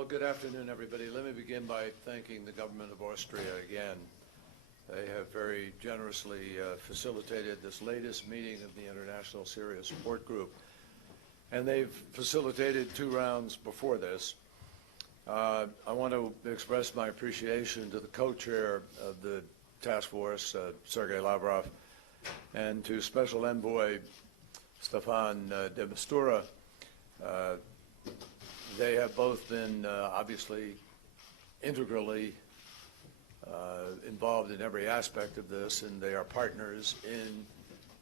Well, good afternoon, everybody. Let me begin by thanking the government of Austria again. They have very generously facilitated this latest meeting of the International Syria Support Group. And they've facilitated 2 rounds before this. I want to express my appreciation to the co-chair of the task force, Sergei Lavrov, and to Special Envoy Staffan de Mistura. They have both been obviously integrally involved in every aspect of this, and they are partners in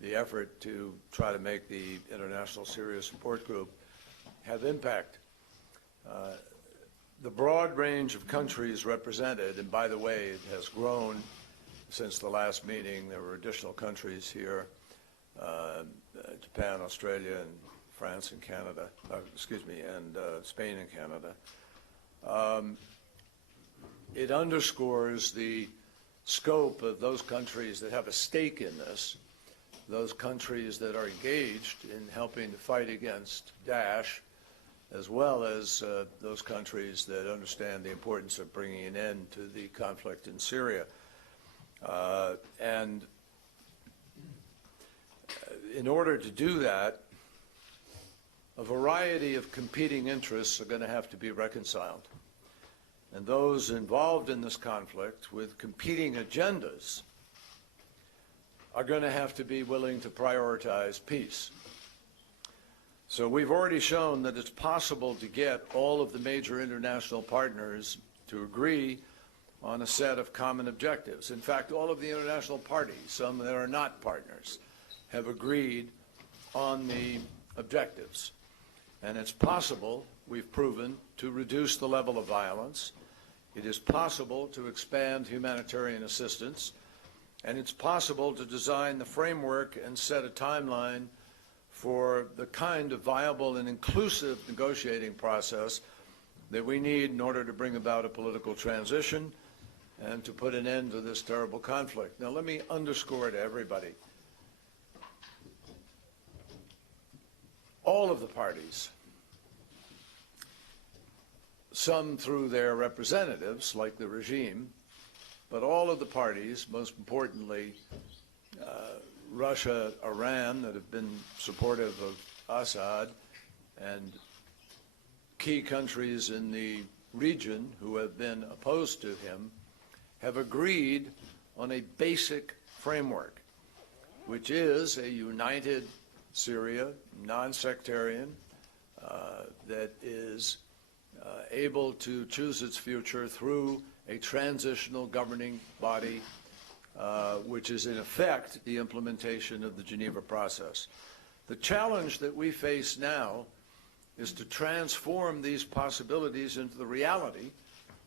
the effort to try to make the International Syria Support Group have impact. The broad range of countries represented, and by the way, it has grown since the last meeting. There were additional countries here, Japan, Australia, and France and Canada, and Spain and Canada. It underscores the scope of those countries that have a stake in this, those countries that are engaged in helping to fight against Daesh, as well as those countries that understand the importance of bringing an end to the conflict in Syria. And in order to do that, a variety of competing interests are going to have to be reconciled. And those involved in this conflict with competing agendas are going to have to be willing to prioritize peace. So we've already shown that it's possible to get all of the major international partners to agree on a set of common objectives. In fact, all of the international parties, some that are not partners, have agreed on the objectives. And it's possible, we've proven, to reduce the level of violence. It is possible to expand humanitarian assistance. And it's possible to design the framework and set a timeline for the kind of viable and inclusive negotiating process that we need in order to bring about a political transition and to put an end to this terrible conflict. Now, let me underscore to everybody. All of the parties, some through their representatives, like the regime, but all of the parties, most importantly, Russia, Iran, that have been supportive of Assad, and key countries in the region who have been opposed to him, have agreed on a basic framework, which is a united Syria, non-sectarian, that is able to choose its future through a transitional governing body, which is in effect the implementation of the Geneva process. The challenge that we face now is to transform these possibilities into the reality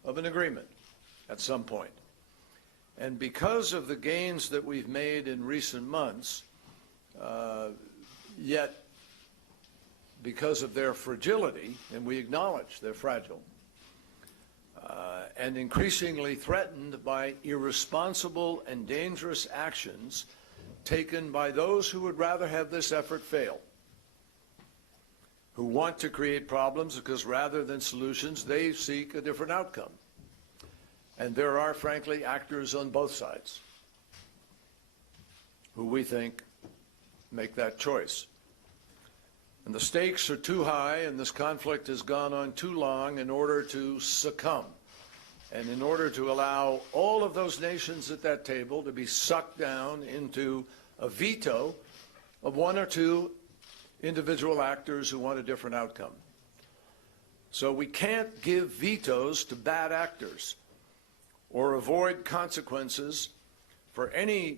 of an agreement at some point. And because of the gains that we've made in recent months, yet because of their fragility, and we acknowledge they're fragile, and increasingly threatened by irresponsible and dangerous actions taken by those who would rather have this effort fail, who want to create problems because rather than solutions, they seek a different outcome. And there are, frankly, actors on both sides who we think make that choice. And the stakes are too high, and this conflict has gone on too long in order to succumb, and in order to allow all of those nations at that table to be sucked down into a veto of 1 or 2 individual actors who want a different outcome. So we can't give vetoes to bad actors or avoid consequences for any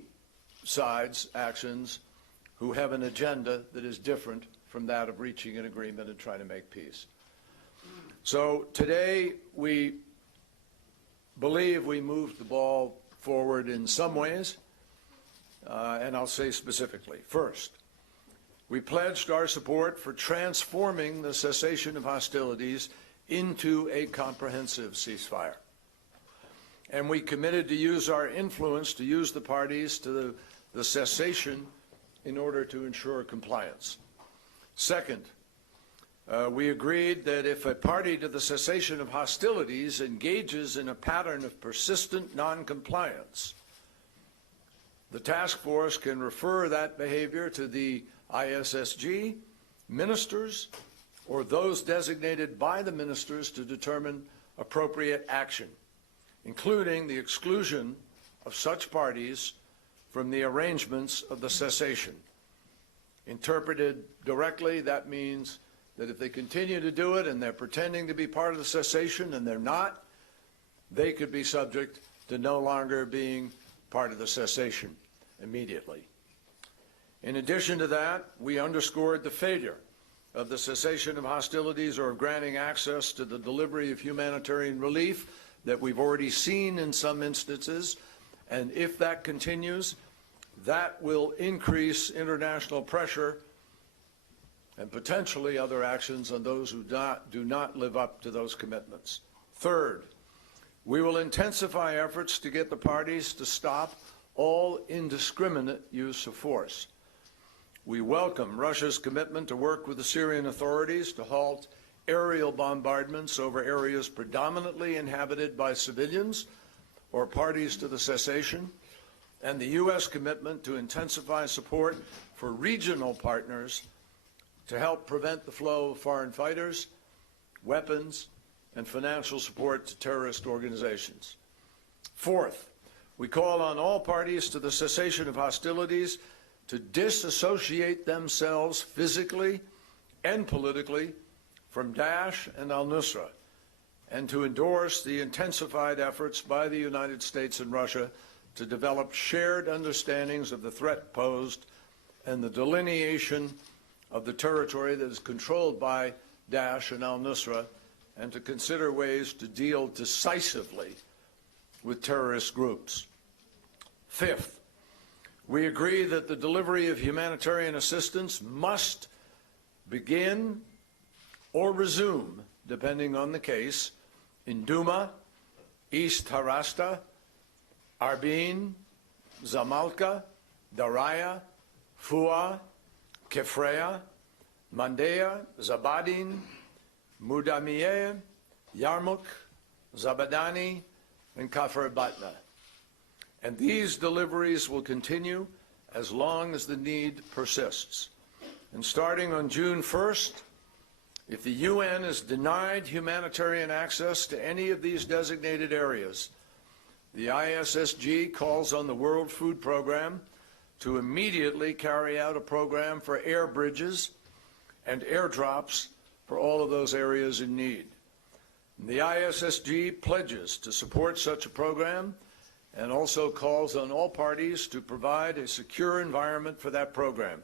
side's actions who have an agenda that is different from that of reaching an agreement and trying to make peace. So today we believe we moved the ball forward in some ways, and I'll say specifically. First, we pledged our support for transforming the cessation of hostilities into a comprehensive ceasefire. And we committed to use our influence to use the parties to the cessation in order to ensure compliance. Second, we agreed that if a party to the cessation of hostilities engages in a pattern of persistent noncompliance, the task force can refer that behavior to the ISSG, ministers, or those designated by the ministers to determine appropriate action, including the exclusion of such parties from the arrangements of the cessation. Interpreted directly, that means that if they continue to do it and they're pretending to be part of the cessation and they're not, they could be subject to no longer being part of the cessation immediately. In addition to that, we underscored the failure of the cessation of hostilities or of granting access to the delivery of humanitarian relief that we've already seen in some instances, and if that continues, that will increase international pressure and potentially other actions on those who do not live up to those commitments. Third, we will intensify efforts to get the parties to stop all indiscriminate use of force. We welcome Russia's commitment to work with the Syrian authorities to halt aerial bombardments over areas predominantly inhabited by civilians or parties to the cessation, and the U.S. commitment to intensify support for regional partners to help prevent the flow of foreign fighters, weapons, and financial support to terrorist organizations. Fourth, we call on all parties to the cessation of hostilities to disassociate themselves physically and politically from Daesh and al-Nusra, and to endorse the intensified efforts by the United States and Russia to develop shared understandings of the threat posed and the delineation of the territory that is controlled by Daesh and al-Nusra, and to consider ways to deal decisively with terrorist groups. Fifth, we agree that the delivery of humanitarian assistance must begin or resume, depending on the case, in Duma, East Harasta, Arbin, Zamalka, Daraya, Fua, Kefraya, Mandea, Zabadin, Mudamiyeh, Yarmouk, Zabadani, and Kafr Batna. And these deliveries will continue as long as the need persists. And starting on June 1st, if the UN is denied humanitarian access to any of these designated areas, the ISSG calls on the World Food Program to immediately carry out a program for air bridges and airdrops for all of those areas in need. The ISSG pledges to support such a program and also calls on all parties to provide a secure environment for that program.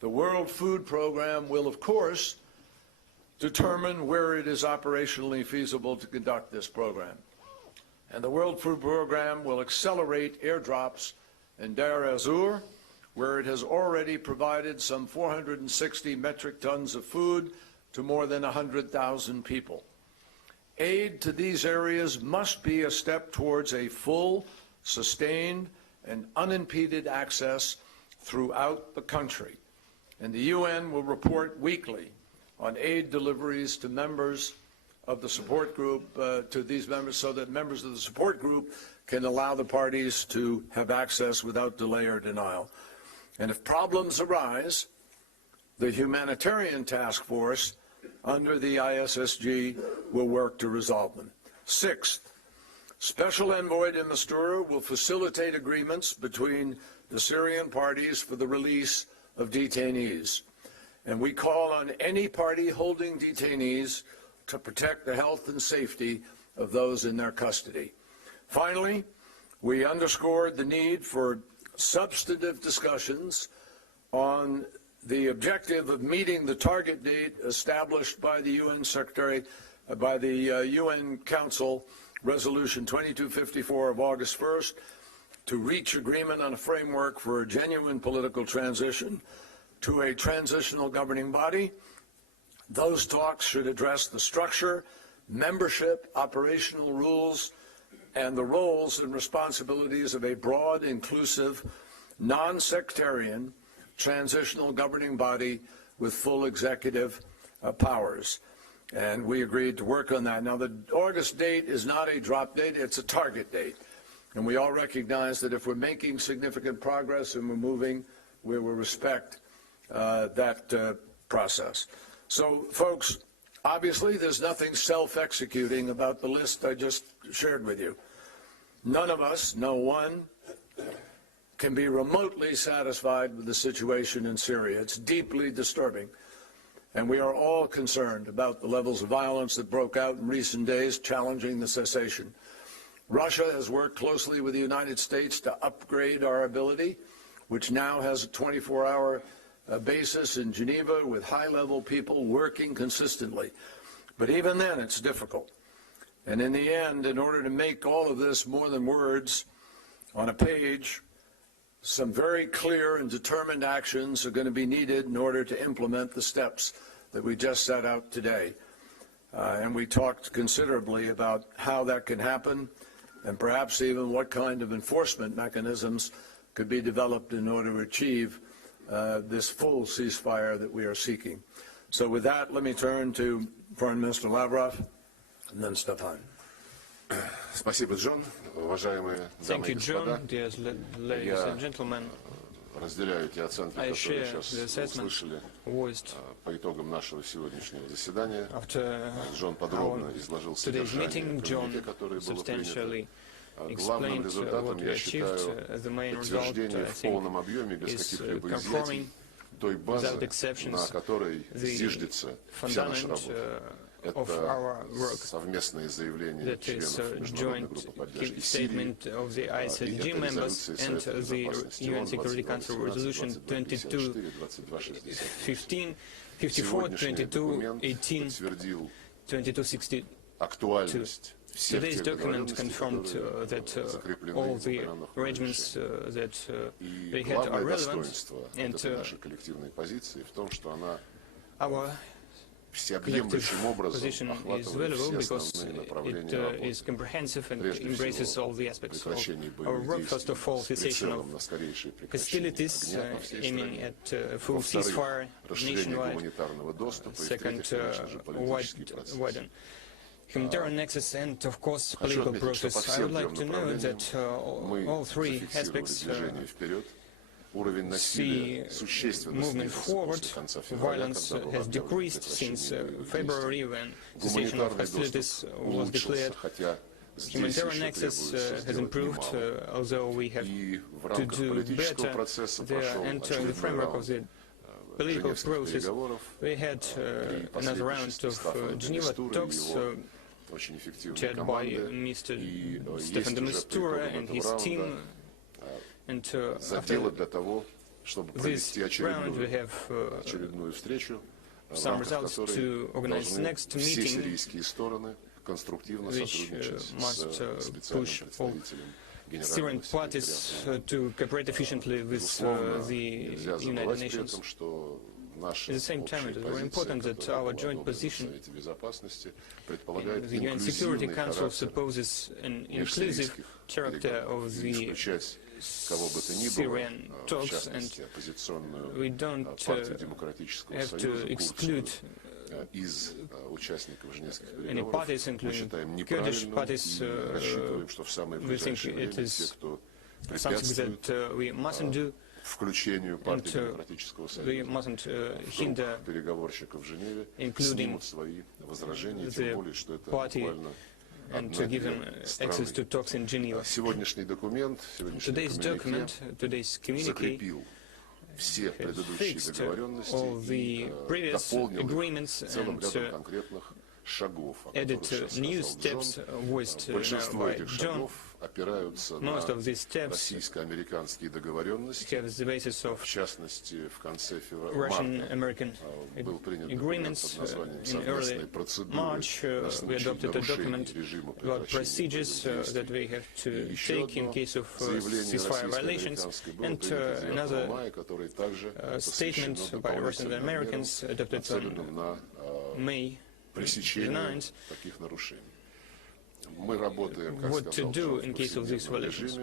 The World Food Program will, of course, determine where it is operationally feasible to conduct this program. And the World Food Program will accelerate airdrops in Deir ez-Zor, where it has already provided some 460 metric tons of food to more than 100,000 people. Aid to these areas must be a step towards a full, sustained, and unimpeded access throughout the country. And the UN will report weekly on aid deliveries to members of the support group, to these members, so that members of the support group can allow the parties to have access without delay or denial. And if problems arise, the humanitarian task force under the ISSG will work to resolve them. Sixth, Special Envoy de Mistura will facilitate agreements between the Syrian parties for the release of detainees. And we call on any party holding detainees to protect the health and safety of those in their custody. Finally, we underscored the need for substantive discussions on the objective of meeting the target date established by the UN UN Council Resolution 2254 of August 1st to reach agreement on a framework for a genuine political transition to a transitional governing body. Those talks should address the structure, membership, operational rules, and the roles and responsibilities of a broad, inclusive, non-sectarian, transitional governing body with full executive powers. And we agreed to work on that. Now, the August date is not a drop date, it's a target date. And we all recognize that if we're making significant progress and we're moving, we will respect that process. So, folks, obviously there's nothing self-executing about the list I just shared with you. None of us, no one, can be remotely satisfied with the situation in Syria. It's deeply disturbing. And we are all concerned about the levels of violence that broke out in recent days, challenging the cessation. Russia has worked closely with the United States to upgrade our ability, which now has a 24-hour basis in Geneva with high-level people working consistently. But even then, it's difficult. And in the end, in order to make all of this more than words on a page, some very clear and determined actions are going to be needed in order to implement the steps that we just set out today. And we talked considerably about how that can happen and perhaps even what kind of enforcement mechanisms could be developed in order to achieve this full ceasefire that we are seeking. So with that, let me turn to Foreign Minister Lavrov and then Stefan. Спасибо, Джон. Уважаемые дамы и господа, я разделяю те оценки, которые сейчас услышали по итогам нашего сегодняшнего заседания. Джон подробно изложил содержание коммюнике, которое было принято. Главным результатом, я считаю, подтверждение в полном объеме, без каких-либо изъятий, той базы, на которой зиждется вся наша работа. Это совместные заявления членов Международной группы поддержки Сирии и резолюции Совета Безопасности ООН 2264-2260. Сегодняшний документ подтвердил актуальность всех тех договоренностей, которые закреплены в определенных разрешениях. И главное достоинство этой нашей коллективной позиции в том, что она всеобъемлющим образом охватывает все основные направления работы. Прежде всего, прекращение боевых действий с прицелом на скорейшее прекращение огня по всей стране. Во-вторых, расширение гуманитарного доступа. И в-третьих, конечно же, политический процесс. Humanitarian access and, of course, political process. I would like to know that all three aspects see movement forward. Violence has decreased since February when cessation of hostilities was declared. Humanitarian access has improved, although we have to do better there. And in the framework of the political process, we had another round of Geneva talks chaired by Mr. Stefan de Mistura and his team. And after this round, we have some results to organize the next meeting, which must push all Syrian parties to cooperate efficiently with the United Nations. At the same time, it is very important that our joint position in the UN Security Council supposes an inclusive character of the Syrian talks, and we don't have to exclude any parties, including Kurdish parties. We think it is something that we mustn't do. And we mustn't hinder including the party and to give them access to talks in Geneva. Today's document, today's communique, has fixed all the previous agreements and added new steps voiced by John. Most of these steps have the basis of Russian-American agreements. In early March, we adopted a document about procedures that we have to take in case of ceasefire violations, and another statement by Russian Americans adopted on May 9th. What to do in case of these violations.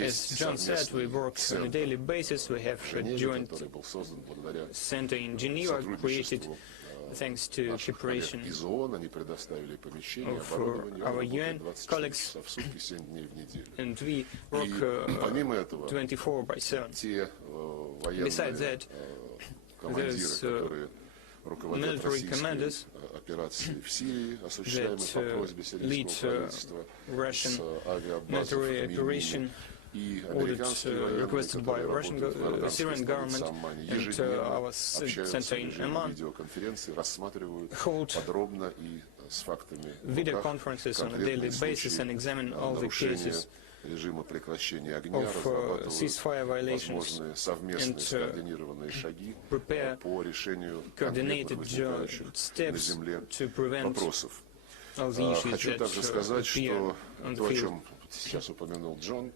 As John said, we work on a daily basis. We have a joint center in Geneva created thanks to cooperation из ООН, они предоставили помещение, of оборудование, our работает UN 24 colleagues, часа в сутки, 7 дней в неделю. and we И помимо этого, work 24/7. те военные Besides that, командиры, there's, которые руководят military commanders российской операцией в Сирии, осуществляемой that по просьбе lead сирийского правительства Russian с авиабаз military в operation Хмеймиме, и audit американские военные, requested by которые Russian работают в иорданской Syrian столице government Аммане, and ежедневно our общаются center в in режиме Amman видеоконференции, рассматривают hold подробно и с фактами в video руках conferences on a конкретные daily basis случаи and examine all the нарушения cases режима прекращения огня, of разрабатывают ceasefire violations возможные совместные and скоординированные шаги prepare по решению конкретных coordinated возникающих на steps земле to prevent вопросов. all the issues Хочу that также сказать, appear что on то, the о field. чем сейчас упомянул Джон,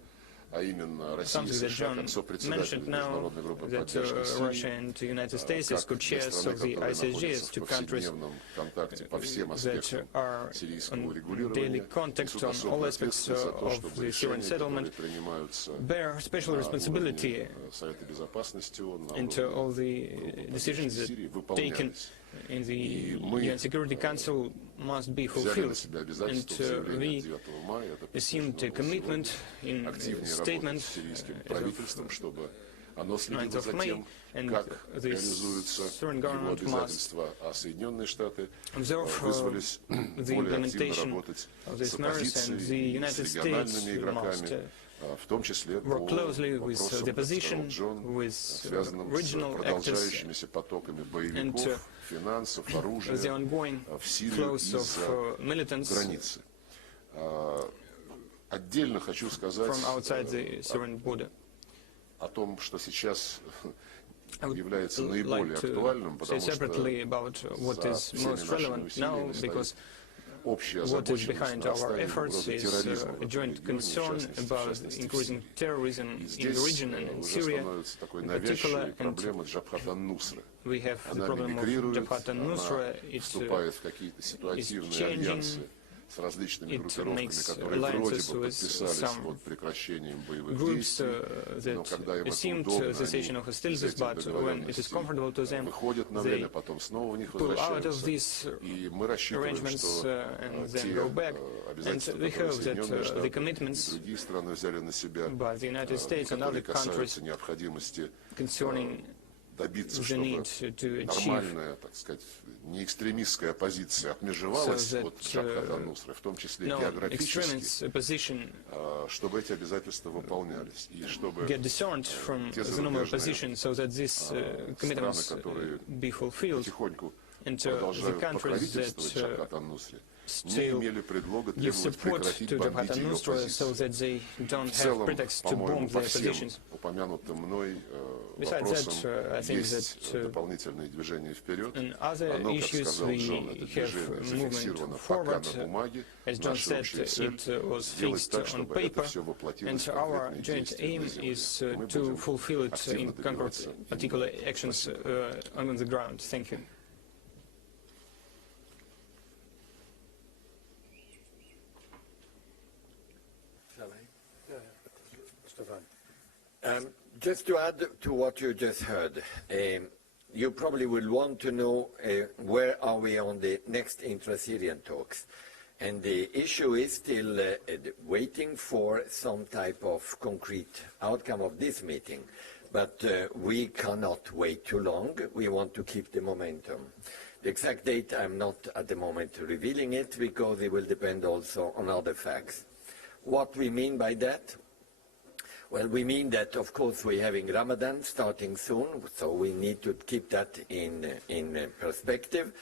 а именно Россия и Something that США, John как сопредседатели mentioned now, международной группы that поддержки Russia Сирии, and the United States as как две co-chairs страны, of the которые ICG, находятся в two countries повседневном контакте по всем that аспектам are сирийского on daily регулирования, contact несут on all особую aspects ответственность за то, of чтобы the Syrian решения, которые settlement, принимаются bear special на responsibility уровне Совета Безопасности ООН, на into all уровне the группы decisions поддержки Сирии, that taken выполнялись. in the И мы UN Security Council must be взяли на fulfilled, себя and обязательство в заявлении we 9 мая, это assumed a commitment in активнее statement работать с сирийским as правительством, of чтобы оно следило 9 за May, тем, and как the реализуются Syrian его government must обязательства, а Соединенные Штаты observe вызвались the более активно implementation работать of с these measures, and the оппозицией, United с States региональными игроками, must в том числе по work closely with вопросам, the как сказал opposition, Джон, with связанным с regional actors, продолжающимися потоками and боевиков, финансов, with the оружия ongoing в Сирию flows of из-за militants границы. Отдельно хочу сказать from outside the Syrian border. о том, что сейчас I would является like наиболее to актуальным, say потому что separately about what за is всеми most нашими relevant now, усилиями because стоит общая what is озабоченность behind our нарастанием efforts угрозы is терроризма в a этом joint регионе, concern в about частности в increasing Сирии. terrorism И in the здесь region and in уже Syria. становится такой in навязчивой particular, and проблемой Джабхат ан-Нусра. We have the Она problem of мимикрирует, Jabhat al-Nusra. она вступает в какие-то ситуативные changing. альянсы с различными It группировками, makes которые вроде alliances бы with подписались some под прекращением боевых groups действий, но that когда им это assumed удобно, cessation они of из hostilities, этих but when it is comfortable to договоренностей them, выходят на they время, потом снова в них pull out of возвращаются. these И мы рассчитываем, arrangements что and then те go back. обязательства, And we которые hope that Соединенные the Штаты и commitments другие страны взяли на себя, by the United States and которые other countries касаются необходимости concerning добиться, the чтобы need to achieve нормальная, так сказать, не экстремистская оппозиция отмежевалась so that, от Джабхата ан-Нусра, в том числе no географически, extremist opposition чтобы эти обязательства выполнялись, и чтобы get discerned from те the normal зарубежные opposition so that these commitments которые be fulfilled, потихоньку and the продолжают countries покровительствовать that Джабхат ан-Нусре, не still имели предлога give требовать support прекратить to Jabhat бомбить ее al-Nusra so позицию. that they don't В have целом, pretext to по-моему, bomb по their всем positions. упомянутым мной Besides вопросам that, I think есть that дополнительные движения вперед. in other Оно, как issues сказал we Джон, это have движение movement зафиксировано пока forward. на бумаге. As John Наша said, общая цель it was сделать fixed так, on чтобы это paper, все воплотилось and в our конкретные joint действия aim на земле. is Мы to будем fulfill it активно in concrete добиваться particular именно actions этого. on the ground. Thank you. Just to add to what you just heard, you probably will want to know where are we on the next intra-Syrian talks. And the issue is still waiting for some type of concrete outcome of this meeting. But we cannot wait too long. We want to keep the momentum. The exact date, I'm not at the moment revealing it because it will depend also on other facts. What we mean by that? Well, we mean that, of course, we're having Ramadan starting soon, so we need to keep that in perspective.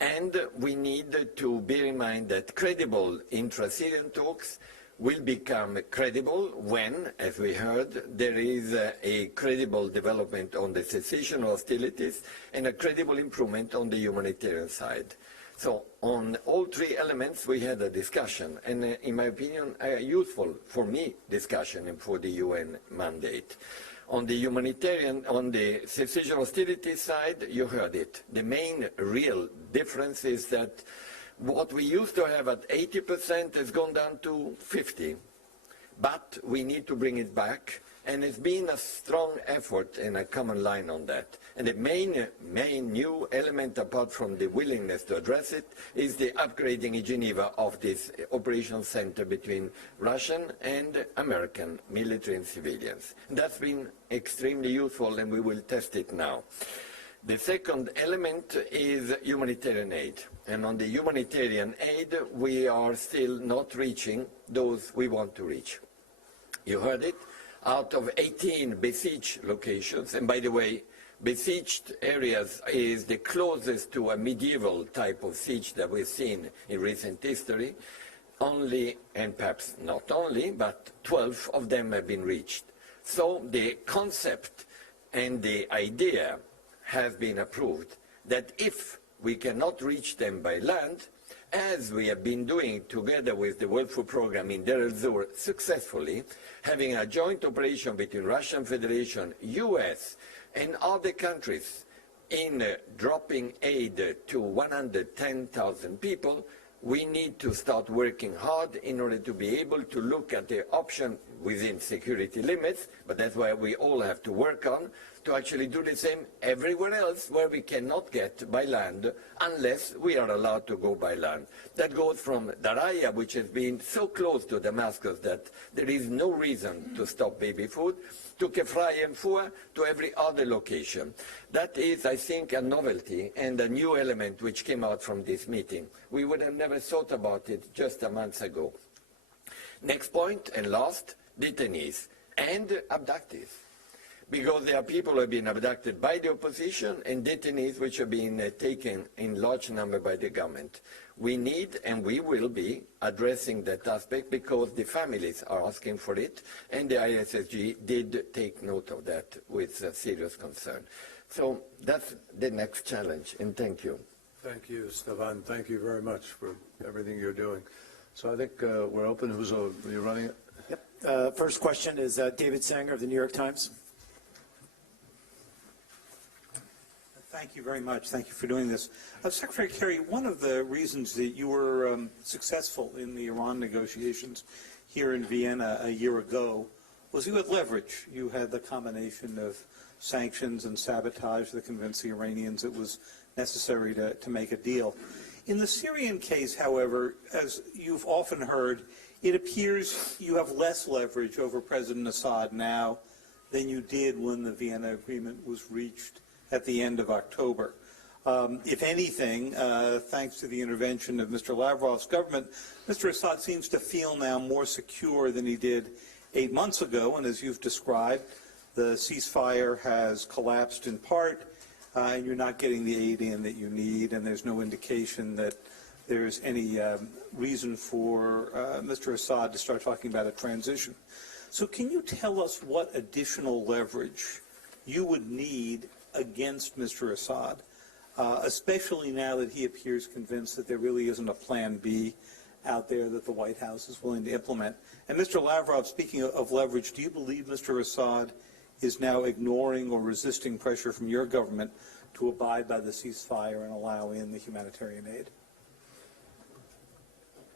And we need to bear in mind that credible intra-Syrian talks will become credible when, as we heard, there is a credible development on the cessation of hostilities and a credible improvement on the humanitarian side. So on all three elements we had a discussion, and in my opinion a useful for me discussion and for the UN mandate. On the humanitarian, on the cessation hostilities side, you heard it. The main real difference is that what we used to have at 80% has gone down to 50%. But we need to bring it back And it's been a strong effort and a common line on that. And the main new element, apart from the willingness to address it, is the upgrading in Geneva of this operational center between Russian and American military and civilians. That's been extremely useful, and we will test it now. The second element is humanitarian aid. And on the humanitarian aid, we are still not reaching those we want to reach. You heard it. Out of 18 besieged locations, and by the way, besieged areas is the closest to a medieval type of siege that we've seen in recent history, only, and perhaps not only, but 12 of them have been reached. So the concept and the idea have been approved that if we cannot reach them by land, as we have been doing together with the World Food Programme in Deir el-Zur successfully, having a joint operation between Russian Federation, US, and other countries in dropping aid to 110,000 people, we need to start working hard in order to be able to look at the option within security limits, but that's why we all have to work on, to actually do the same everywhere else where we cannot get by land unless we are allowed to go by land. That goes from Daraya, which has been so close to Damascus that there is no reason to stop baby food, to Kefray and Fua, to every other location. That is, I think, a novelty and a new element which came out from this meeting. We would have never thought about it just a month ago. Next point, and last, detainees and abductees. Because there are people who have been abducted by the opposition and detainees which have been taken in large number by the government. We need and we will be addressing that aspect because the families are asking for it, and the ISSG did take note of that with serious concern. So that's the next challenge, and thank you. Thank you, Stefan. Thank you very much for everything you're doing. So I think we're open. Who's are you running it? Yep. First question is David Sanger of the New York Times. Thank you very much. Thank you for doing this. Secretary Kerry, one of the reasons that you were successful in the Iran negotiations here in Vienna a year ago was you had leverage. You had the combination of sanctions and sabotage that convinced the Iranians it was necessary to make a deal. In the Syrian case, however, as you've often heard, it appears you have less leverage over President Assad now than you did when the Vienna Agreement was reached at the end of October. If anything, thanks to the intervention of Mr. Lavrov's government, Mr. Assad seems to feel now more secure than he did 8 months ago, and as you've described, the ceasefire has collapsed in part, and you're not getting the aid in that you need, and there's no indication that there's any reason for Mr. Assad to start talking about a transition. So can you tell us what additional leverage you would need against Mr. Assad, especially now that he appears convinced that there really isn't a plan B out there that the White House is willing to implement? And Mr. Lavrov, speaking of leverage, do you believe Mr. Assad is now ignoring or resisting pressure from your government to abide by the ceasefire and allow in the humanitarian aid?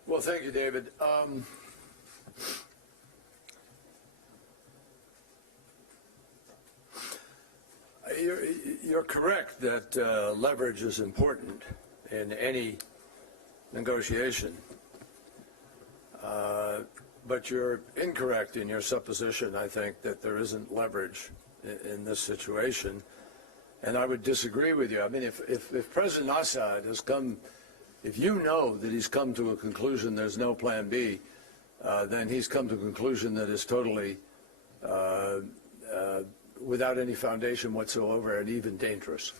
Well, thank you, David. You're correct that leverage is important in any negotiation, but you're incorrect in your supposition, I think, that there isn't leverage in this situation, and I would disagree with you. I mean, if President Assad has come, if you know that he's come to a conclusion there's no plan B, then he's come to a conclusion that is totally without any foundation whatsoever, and even dangerous.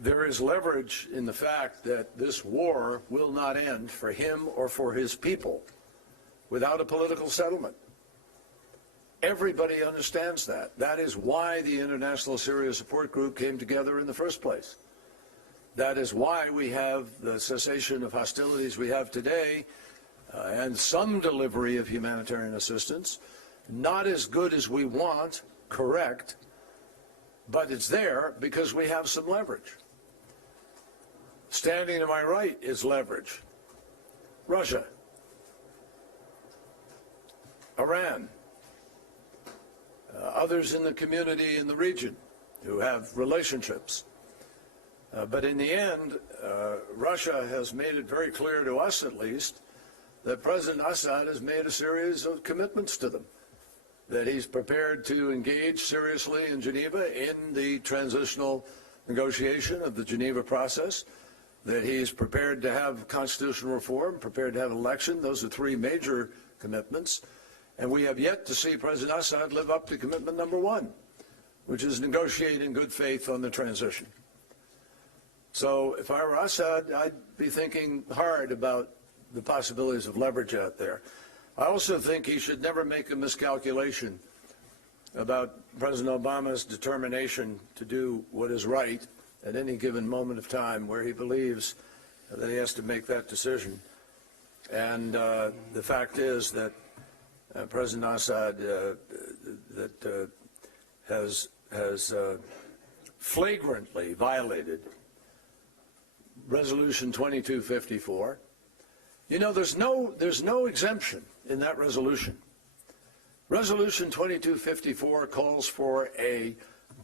There is leverage in the fact that this war will not end for him or for his people without a political settlement. Everybody understands that. That is why the International Syria Support Group came together in the first place. That is why we have the cessation of hostilities we have today, and some delivery of humanitarian assistance, not as good as we want, correct, but it's there because we have some leverage. Standing to my right is leverage. Russia. Iran, others in the community in the region who have relationships. But in the end, Russia has made it very clear to us, at least, that President Assad has made a series of commitments to them, that he's prepared to engage seriously in Geneva in the transitional negotiation of the Geneva process, that he's prepared to have constitutional reform, prepared to have an election. Those are three major commitments. And we have yet to see President Assad live up to commitment number one, which is negotiate in good faith on the transition. So if I were Assad, I'd be thinking hard about the possibilities of leverage out there. I also think he should never make a miscalculation about President Obama's determination to do what is right at any given moment of time where he believes that he has to make that decision. And the fact is that President Assad has flagrantly violated Resolution 2254. You know, there's no exemption in that resolution. Resolution 2254 calls for a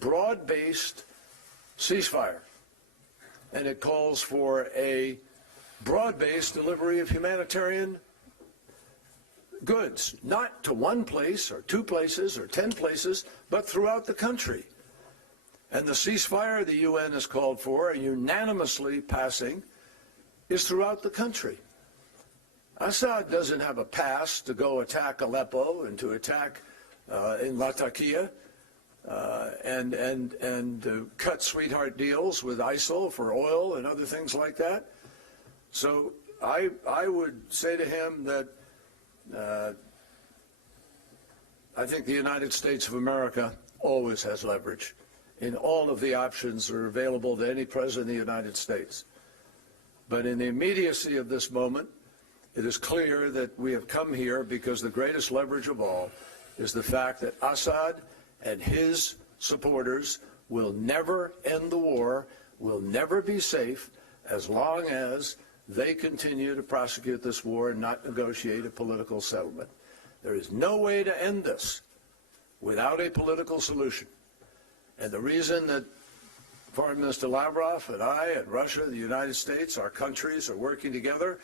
broad-based ceasefire, and it calls for a broad-based delivery of humanitarian goods, not to one place or two places or 10 places, but throughout the country. And the ceasefire the UN has called for, unanimously passing, is throughout the country. Assad doesn't have a pass to go attack Aleppo and to attack in Latakia and cut sweetheart deals with ISIL for oil and other things like that. So I would say to him that I think the United States of America always has leverage in all of the options that are available to any president of the United States. But in the immediacy of this moment, it is clear that we have come here because the greatest leverage of all is the fact that Assad and his supporters will never end the war, will never be safe as long as they continue to prosecute this war and not negotiate a political settlement. There is no way to end this without a political solution. And the reason that Foreign Minister Lavrov and I and Russia, the United States, our countries are working together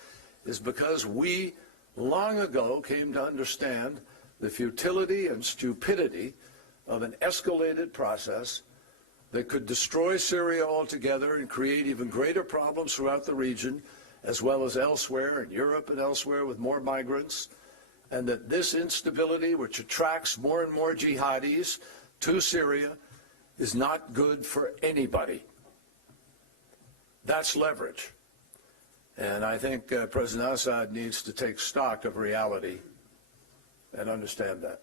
is because we long ago came to understand the futility and stupidity of an escalated process that could destroy Syria altogether and create even greater problems throughout the region, as well as elsewhere in Europe and elsewhere with more migrants, and that this instability, which attracts more and more jihadis to Syria, is not good for anybody. That's leverage. And I think President Assad needs to take stock of reality and understand that.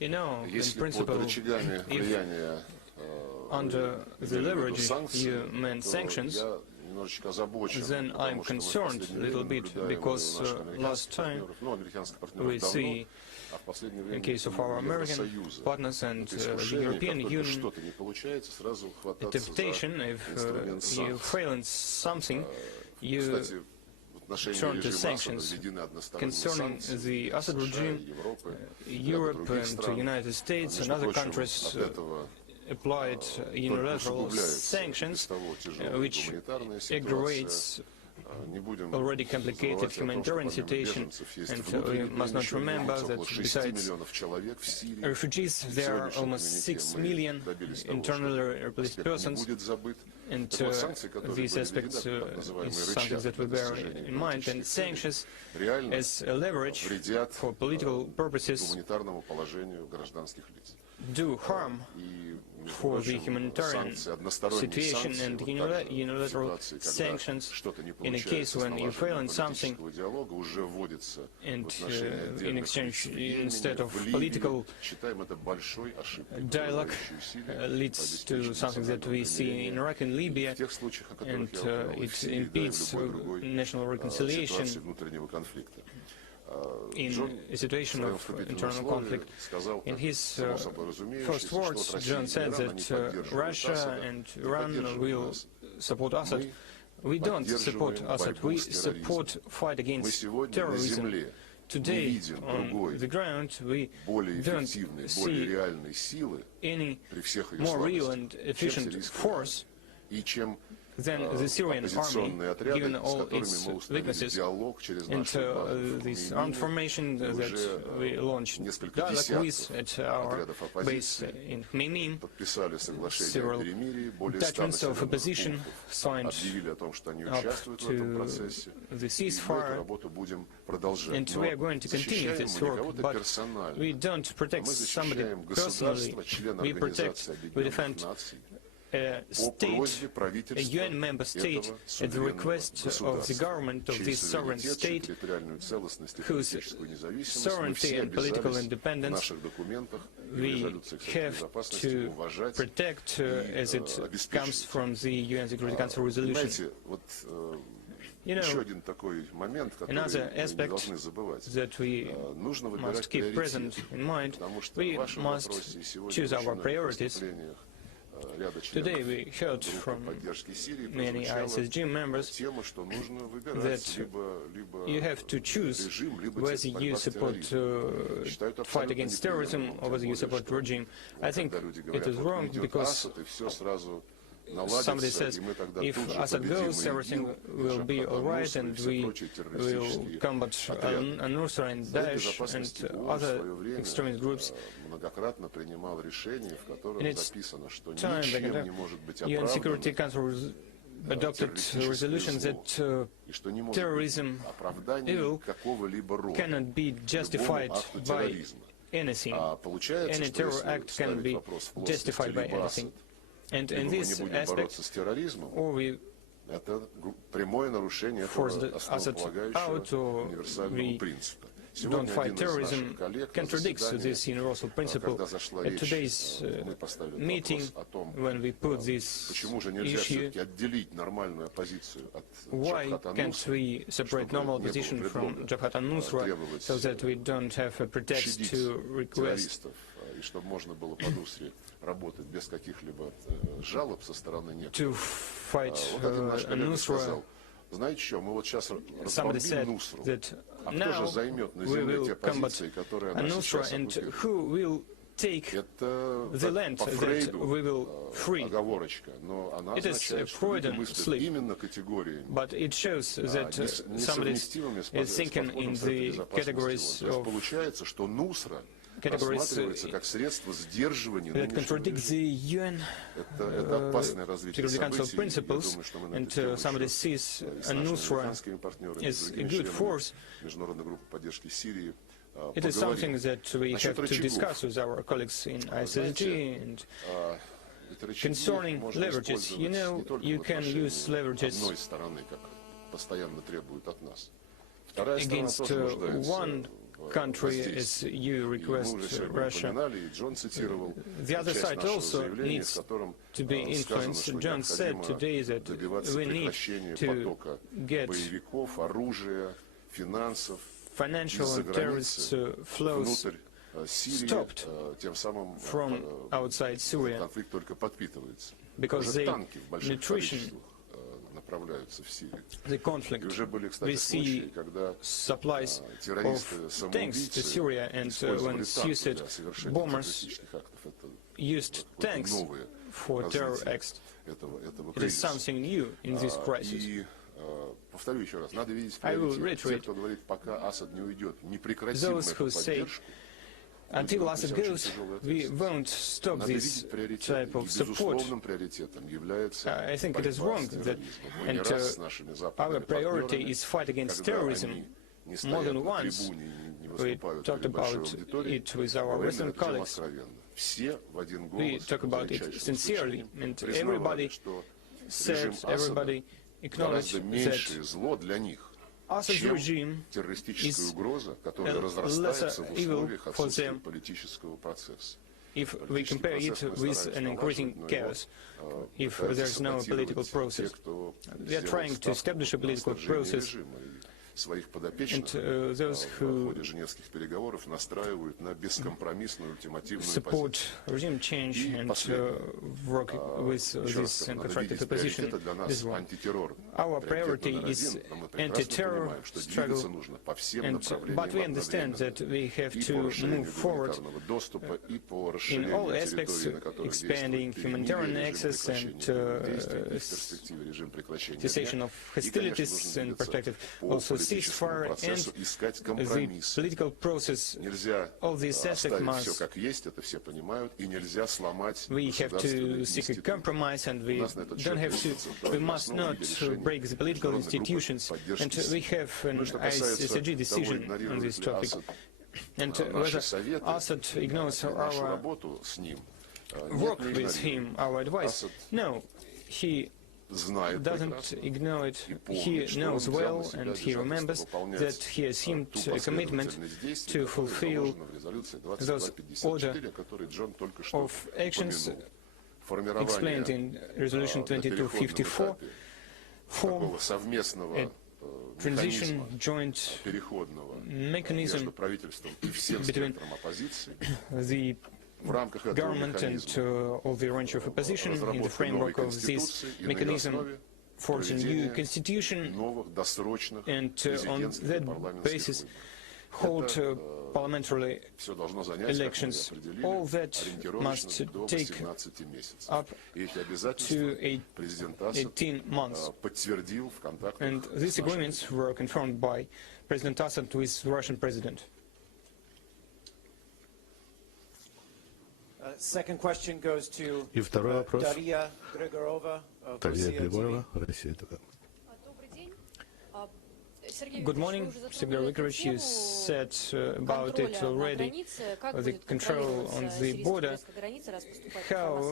You know, in principle, if under the leverage you meant sanctions, then I'm concerned a little bit because last time we see in case of our American partners and the European Union, the temptation, if you fail in something, you turn to sanctions. Concerning the Assad regime, Europe and the United States and other countries applied unilateral sanctions, which aggravates already complicated humanitarian situation, and we must not remember that besides refugees, there are almost 6 million internally replaced persons, and these aspects is something that we bear in mind, and sanctions as a leverage for political purposes do harm for the humanitarian situation, and unilateral sanctions in a case when you fail in something and in exchange, instead of political dialogue, leads to something that we see in Iraq and Libya, and it impedes national reconciliation in a situation of internal conflict. In his first words, John said that Russia and Iran will support Assad we don't support Assad, we support fight against terrorism. Today, on the ground, we don't see any more real and efficient force than the Syrian army, given all its weaknesses. And this armed formation that we launched dialogue with at our base in Khmeimim, several detachments of opposition signed up to the ceasefire, and we are going to continue this work, but we don't protect somebody personally, we defend a state, a UN member state, at the request of the government of this sovereign state, whose sovereignty and political independence we have to protect as it comes from the UN Security Council resolution. You know, another aspect that we must keep present in mind, we must choose our priorities. Today we heard from many ISSG members that you have to choose whether you support fight against terrorism or whether you support regime. I think it is wrong, because somebody says if Assad goes, everything will be all right, and we will combat al-Nusra and Daesh and other extremist groups. In its time, the UN Security Council adopted resolutions that terrorism, evil, cannot be justified by anything. Any terror act can be justified by anything. And in this aspect, or we force Assad out, or we don't fight terrorism, contradicts this universal principle. At today's meeting, when we put this issue, why can't we separate normal opposition from Jabhat al-Nusra, so that we don't have a pretext to request to fight al-Nusra? Somebody said that now we will combat al-Nusra, and who will take the land that we will free. It is a Freudian slip, but it shows that somebody is thinking in the categories that contradicts the UN Security Council principles, and somebody sees al-Nusra as a good force. It is something that we have to discuss with our colleagues in ISSG. And concerning leverages, you know, you can use leverages against one country, as you request Russia. The other side also needs to be influenced. John said today that we need to get financial and terrorist flows stopped from outside Syria, because they nutrition the conflict. We see supplies of tanks to Syria, and when suicide bombers used tanks for terror acts, it is something new in this crisis. I will reiterate, those who say until Assad goes, we won't stop this type of support. I think it is wrong, that, and our priority is fight against terrorism. More than once we talked about it with our Western colleagues. We talk about it sincerely, and everybody said, everybody acknowledged that Assad's regime is a lesser evil for them if we compare it with an increasing chaos, if there is no political process. We are trying to establish a political process своих подопечных those в who ходе женевских переговоров настраивают на бескомпромиссную ультимативную support позицию. regime change И and последнее. work with Еще раз this скажу, надо constructive видеть opposition приоритеты для нас is one. антитеррор. Our Приоритет priority номер is один, но мы прекрасно anti-terror понимаем, что двигаться struggle, нужно по всем but we направлениям understand that одновременно. we have И to по расширению move forward гуманитарного доступа, и по in all расширению aspects, территорий, на которых expanding действует перемирие, humanitarian режим access прекращения and боевых действий, и в перспективе режим прекращения cessation огня. of И, конечно, hostilities нужно in двигаться perspective, по also политическому ceasefire процессу, and искать the компромисс. political process. Нельзя All these aspects оставить все must, как есть, это все понимают, и нельзя сломать we have государственные to seek a институты. compromise, and we У нас на этот don't счет have to, есть we must основа not в виде решения break the political международной группы institutions, поддержки and СИ. we have an Ну, что касается ICG того, decision on игнорирует this ли topic. Асад And наши whether советы, Assad ignores нашу our работу с ним, work нет, не with him, игнорирует. our advice, Assad no, he знает doesn't прекрасно, ignore it. и He помнит, что он knows взял на well себя and he remembers обязательство выполнять that he assumed ту a commitment последовательность действий, to которая fulfill заложена в резолюции those 2254, о которой Джон только что of actions упомянул. Формирование explained in Resolution на переходном 2254 этапе form такого совместного a transition механизма joint переходного mechanism между правительством и всем between спектром оппозиции. the В рамках этого government and механизма all the range of opposition in the разработка новой framework of this конституции и на ее mechanism основе forge a new проведение constitution новых досрочных and on президентских и that парламентских basis выборов. hold parliamentary Все должно занять, как мы elections. определили, All that ориентировочно must до take 18 месяцев. up И эти обязательства to президент Асад 18 months. подтвердил в контактах And с these нашим agreements were confirmed by President Assad with the Russian president. Second question goes to И второй вопрос. Daria Grigorova of Дарья Rossiya Григорьева, TV. Россия ТВ. Добрый день. Good morning, Sergei Viktorovich. You said about it already, the control on the border. How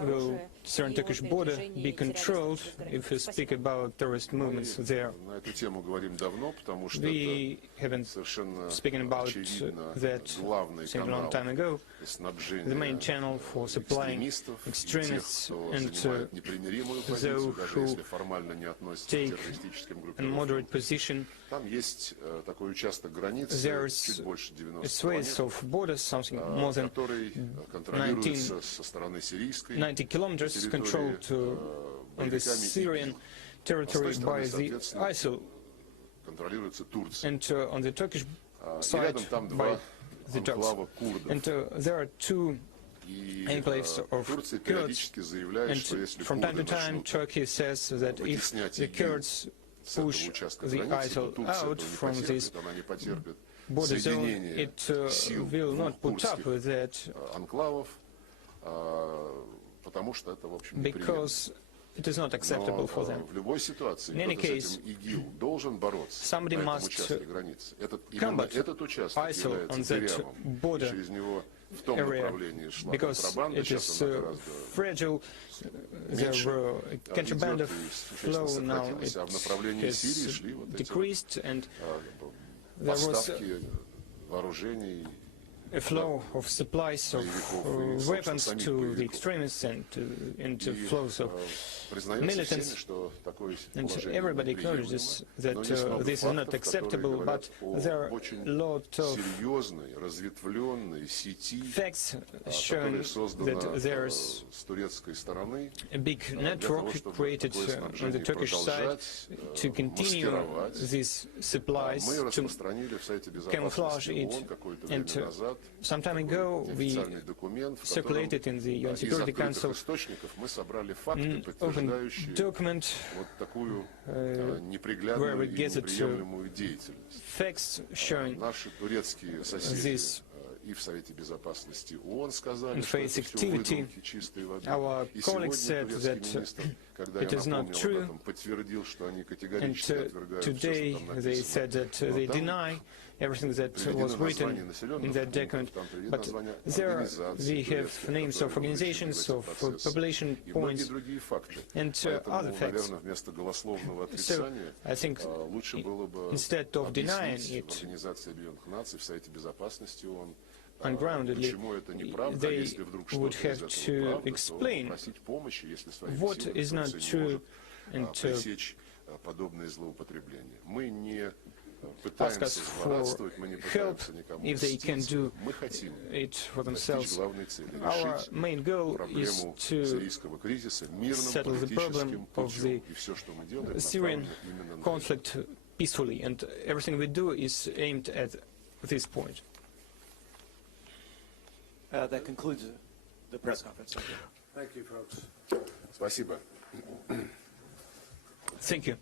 will Syrian-Turkish border be controlled if we speak about terrorist movements there? На эту тему говорим давно, потому что We это haven't совершенно spoken about очевидно that главный since a long канал time ago. снабжения The main channel for supplying экстремистов, и тех, extremists кто and занимает непримиримую позицию, those даже who если формально не относится к take террористическим a группировкам. moderate position. Там есть такой участок границы, There's чуть больше a 90 swathe километров, of borders, something more than который контролируется со стороны сирийской 90 kilometers территории controlled on the боевиками Syrian ИГИЛ. territory by the соответственно, ISIL, контролируется Турцией. and on the Turkish И side рядом там by два the Turks. анклава курдов. And there are two И enclaves of Турция Kurds, периодически заявляет, что and если from time курды to time начнут Turkey says that if вытеснять the ИГИЛ Kurds с этого push участка the границы, то ISIL Турция out этого from не this потерпит, она не потерпит border zone, соединение it сил will двух not put up курдских with that анклавов, потому что это, в общем, неприемлемо. because it is not acceptable for them. Но в любой ситуации In any кто-то case, с этим ИГИЛ должен бороться somebody на этом must участке границы. Именно combat этот участок ISIL on является that дырявым, и border через него в том area направлении шла because контрабанда, it сейчас is она гораздо fragile. There меньше were contraband идет of и существенно flow now. сократилась, а в It направлении Сирии has шли вот эти decreased, and there was поставки вооружений. a flow of supplies of weapons to the extremists and to flows of Признается militants. всеми, что такое And положение everybody неприемлемо, acknowledges но that есть много this is not фактов, acceptable, которые but говорят there о are очень a lot of серьезной, разветвленной сети, facts showing которая создана that there's с турецкой стороны a big для того, network чтобы created такое on the снабжение Turkish side продолжать to continue маскировать. these supplies, Мы to распространили в сайте camouflage безопасности it. ООН какое-то And время назад some time ago we официальный документ, в котором circulated in the UN из Security открытых Council источников мы собрали факты, open подтверждающие document вот такую where неприглядную we и gathered неприемлемую деятельность. facts showing Наши турецкие соседи this и в Совете Безопасности ООН сказали, and что face это все activity. выдумки чистой воды. Our И colleagues сегодня said турецкий that министр, когда it я is not напомнил true. об этом, подтвердил, что они And категорически отвергают все, today что там they написано. said that Но they там deny everything that приведены was written названия in населенных that пунктов, document, там приведены but названия there организаций we have турецких, names of которые organizations, вовлечены в of эти процессы, population и многие points, другие факты. and Поэтому, other facts. наверное, вместо голословного So отрицания I think лучше было бы instead of denying объяснить в it Организации Объединенных Наций, в Совете Безопасности ООН, ungroundedly, почему это неправда, they если вдруг would что-то из have этого to правда, то explain просить помощи, если своими what силами is not Турция не true может and пресечь подобные злоупотребления. Мы не ask us пытаемся for злорадствовать, мы не help пытаемся никому if they can мстить. do Мы хотим it for достичь themselves. главной цели, Our решить main goal is проблему to сирийского кризиса мирным settle the политическим problem of путем. the И все, что мы делаем, Syrian направлено именно на это. conflict peacefully, and everything we do is aimed at this point. That concludes the press conference. Thank you. Thank you, folks. Спасибо. Thank you.